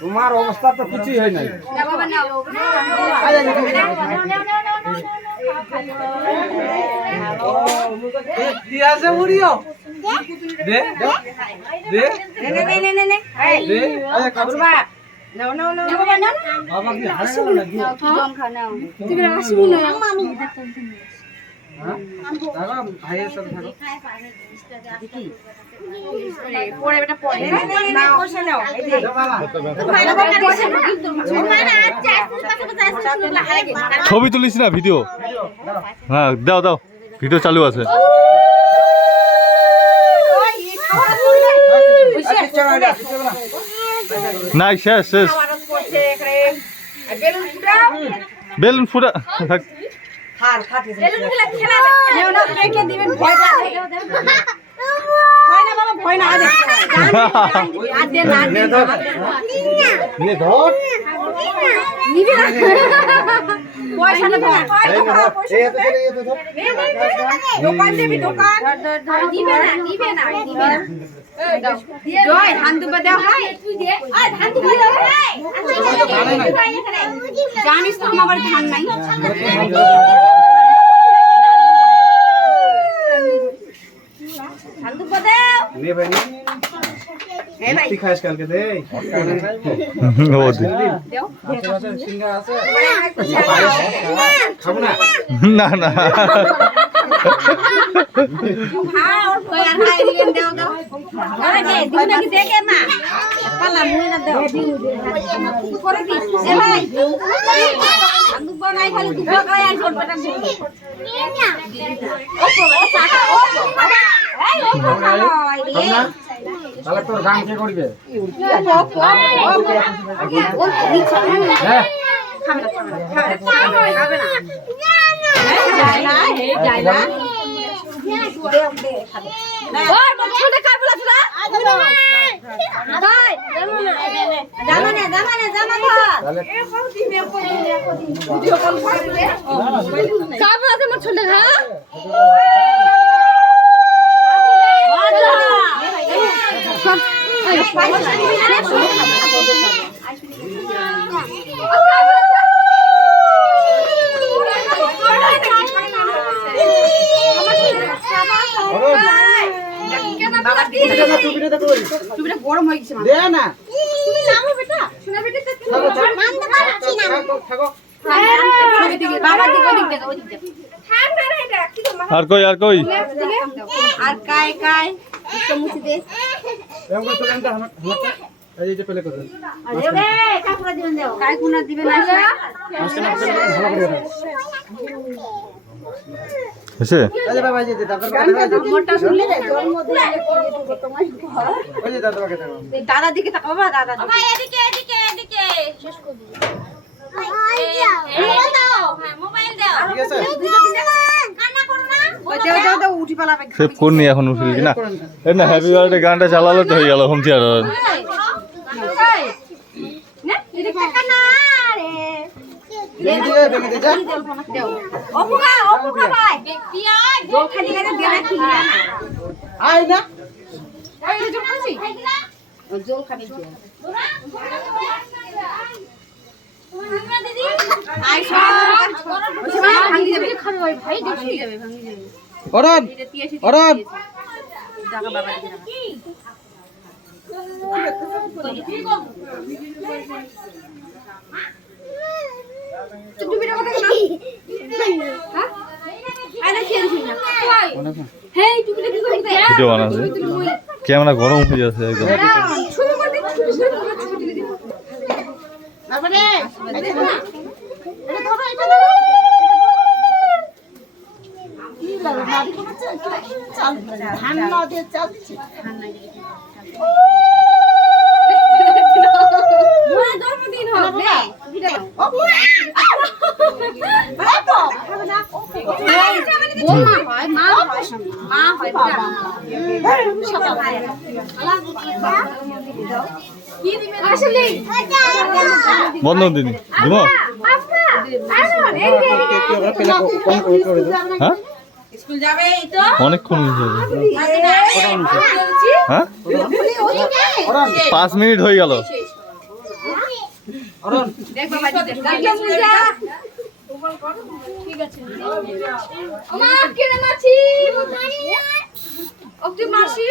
তোমার অবস্থা তো কিছুই হয় নাই। ভাইয়ের সাথে থাকো। ছবি তুলিস না ভিডিও? হ্যাঁ দাও দাও, ভিডিও চালু আছে। নাই শেষ শেষ। বেলুন ফুটা থাক। জানিস তো আমার ধান নাই। না না তাহলে তোর গান কে করবে? গরম হয়ে গেছে আর কই আর কই আর কাই কাই মুছি দে এই যে পেলে করবেন কাই কোনা দিবে না হয়েছে? এই বাবা এই যে দাদা মোটা শুনলে জল মধ্যে ওই যে দাদা বাকে থাকো। দাদা দিকে তাকাও বাবা, দাদা ভাই এদিকে এদিকে এদিকে শেষ করে দিই। মোবাইল দাও, হ্যাঁ মোবাইল দাও। ঠিক আছে? কান্না করো না। ওই দেও দেও দেও উঠি পালাবে। সেভ করনি এখন উঠলি কি না? এই না হ্যাপি বার্থডে গানটা চালালে তো হয়ে গেল হোম থিয়েটার। না এদিকে টাকা না রে। দিলে দেখে দে যা। দেও অপুকা অপুকা ভাই ব্যক্তি আয় জল খালি লাগে দে না কি না আই না এই যে জল খাচ্ছি জল খাবি যে দিদি আই সব ওই ভাই ভাঙি যাবে খাবে ভাই ভাই দেখি যাবে ভাঙি যাবে অরণ এটা তিয়াসি অরণ টাকা বাবা দিকে না টুপিটা কথা না হ্যাঁ আরে খেলছিস না হেই টুপিটা কি করছিস ভিডিও বানাচ্ছে, ক্যামেরা গরম হয়ে যাচ্ছে একদম। শুরু করে দে শুরু করে দে তারপরে এটা ধরো এটা ধরো কি লাগে নাড়ি কোন চাল ধান না দিয়ে চাল দিছি ধান না দিয়ে মোরা জন্মদিন হবে ও বুড়া বাবা খাবে না বল না হয় মা হয় সকাল খায় কি দিবে আসলে বন্ধ দিন দিমো হ্যাঁ স্কুল যাবে এই তো অনেকক্ষণ হয়ে যাবে। হ্যাঁ হ্যাঁ 5 মিনিট হয়ে গেল। অরণ দেখ বাবা দিতে ঠিক আছে ওমা কেনে মাছি ও তুই মাছি